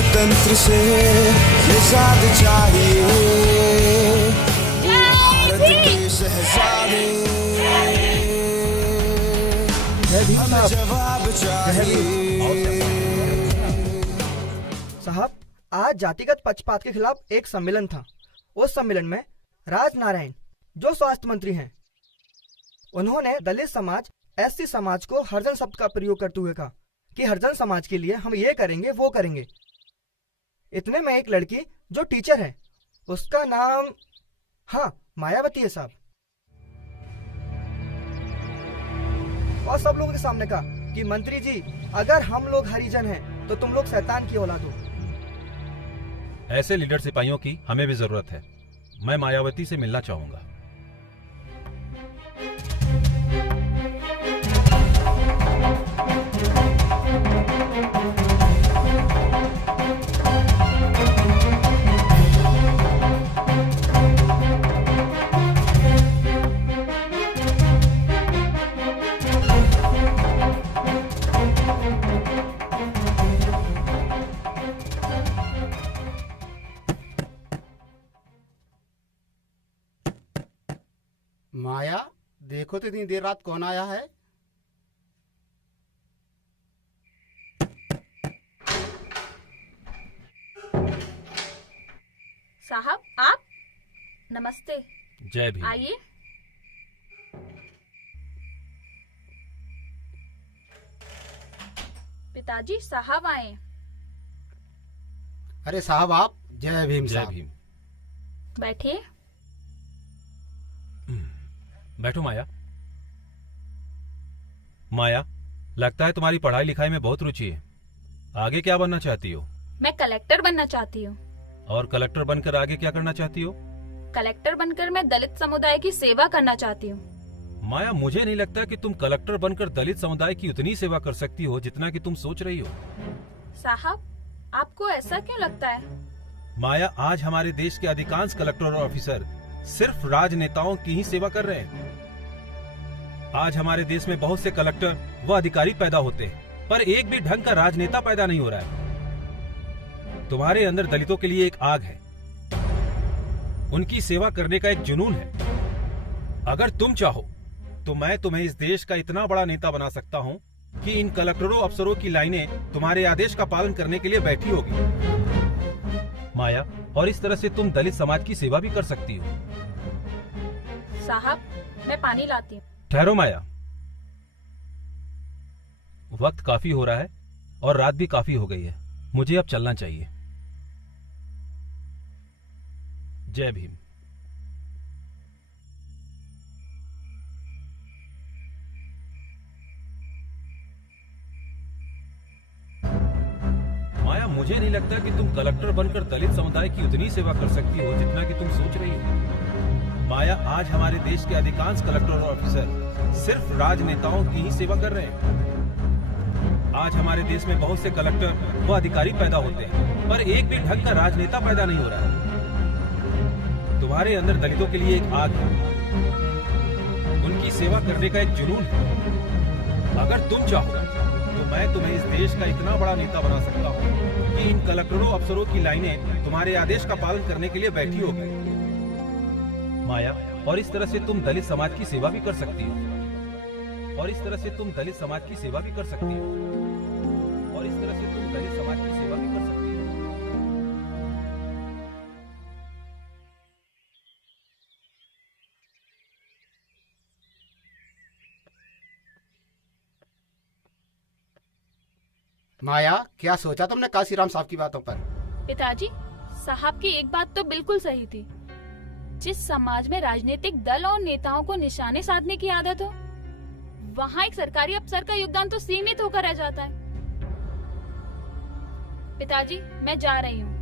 राजतंत्र से निषाद चाहिए, भारत के शहजादे, हमें जवाब चाहिए। साहब, आज जातिगत पक्षपात के खिलाफ एक सम्मेलन था। उस सम्मेलन में राजनारायण, जो स्वास्थ्य मंत्री हैं, उन्होंने दलित समाज, एससी समाज को हरिजन शब्द का प्रयोग करते हुए कहा कि हरिजन समाज के लिए हम ये करेंगे, वो करेंगे। इतने में एक लड़की जो टीचर है, उसका नाम मायावती है साहब, और सब लोगों के सामने कहा कि मंत्री जी, अगर हम लोग हरिजन हैं तो तुम लोग शैतान की औलाद हो। ऐसे लीडर सिपाहियों की हमें भी जरूरत है। मैं मायावती से मिलना चाहूंगा। माया, देखो तो इतनी देर रात कौन आया है। साहब, आप? नमस्ते। जय भीम। आइए। पिताजी, साहब आए। अरे साहब, आप? जय भीम। जय साहब, भीम। बैठिए। बैठो माया। माया, लगता है तुम्हारी पढ़ाई लिखाई में बहुत रुचि है। आगे क्या बनना चाहती हो? मैं कलेक्टर बनना चाहती हूँ। और कलेक्टर बनकर आगे क्या करना चाहती हो? कलेक्टर बनकर मैं दलित समुदाय की सेवा करना चाहती हूँ। माया, मुझे नहीं लगता कि तुम कलेक्टर बनकर दलित समुदाय की उतनी सेवा कर सकती हो जितना कि तुम सोच रही हो। साहब, आपको ऐसा क्यों लगता है? माया, आज हमारे देश के अधिकांश कलेक्टर और ऑफिसर सिर्फ राजनेताओं की ही सेवा कर रहे हैं। आज हमारे देश में बहुत से कलेक्टर व अधिकारी पैदा होते हैं, पर एक भी ढंग का राजनेता पैदा नहीं हो रहा है। तुम्हारे अंदर दलितों के लिए एक आग है, उनकी सेवा करने का एक जुनून है। अगर तुम चाहो तो मैं तुम्हें इस देश का इतना बड़ा नेता बना सकता हूं कि इन कलेक्टरों अफसरों की लाइनें तुम्हारे आदेश का पालन करने के लिए बैठी होगी। माया, और इस तरह से तुम दलित समाज की सेवा भी कर सकती हो। साहब, मैं पानी लाती हूँ। ठहरो माया, वक्त काफी हो रहा है और रात भी काफी हो गई है। मुझे अब चलना चाहिए। जय भीम। माया, मुझे नहीं लगता कि तुम कलेक्टर बनकर दलित समुदाय की उतनी सेवा कर सकती हो जितना कि तुम सोच रही हो। माया, आज हमारे देश के अधिकांश कलेक्टर और ऑफिसर सिर्फ राजनेताओं की ही सेवा कर रहे हैं। आज हमारे देश में बहुत से कलेक्टर व अधिकारी पैदा होते हैं, पर एक भी ढंग का राजनेता पैदा नहीं हो रहा है। तुम्हारे अंदर दलितों के लिए एक आग है, उनकी सेवा करने का एक जुनून है। अगर तुम चाहो तो मैं तुम्हें इस देश का इतना बड़ा नेता बना सकता हूँ कि इन कलेक्टरों अफसरों की लाइनें तुम्हारे आदेश का पालन करने के लिए बैठी होगी। माया, और इस तरह से तुम दलित समाज की सेवा भी कर सकती हो। और इस तरह से तुम दलित समाज की सेवा भी कर सकती हो। और इस तरह से तुम दलित समाज की सेवा भी कर सकती हो। माया, क्या सोचा तुमने काशीराम साहब की बातों पर? पिताजी, साहब की एक बात तो बिल्कुल सही थी। जिस समाज में राजनीतिक दल और नेताओं को निशाने साधने की आदत हो, वहाँ एक सरकारी अफसर का योगदान तो सीमित होकर रह जाता है। पिताजी, मैं जा रही हूँ।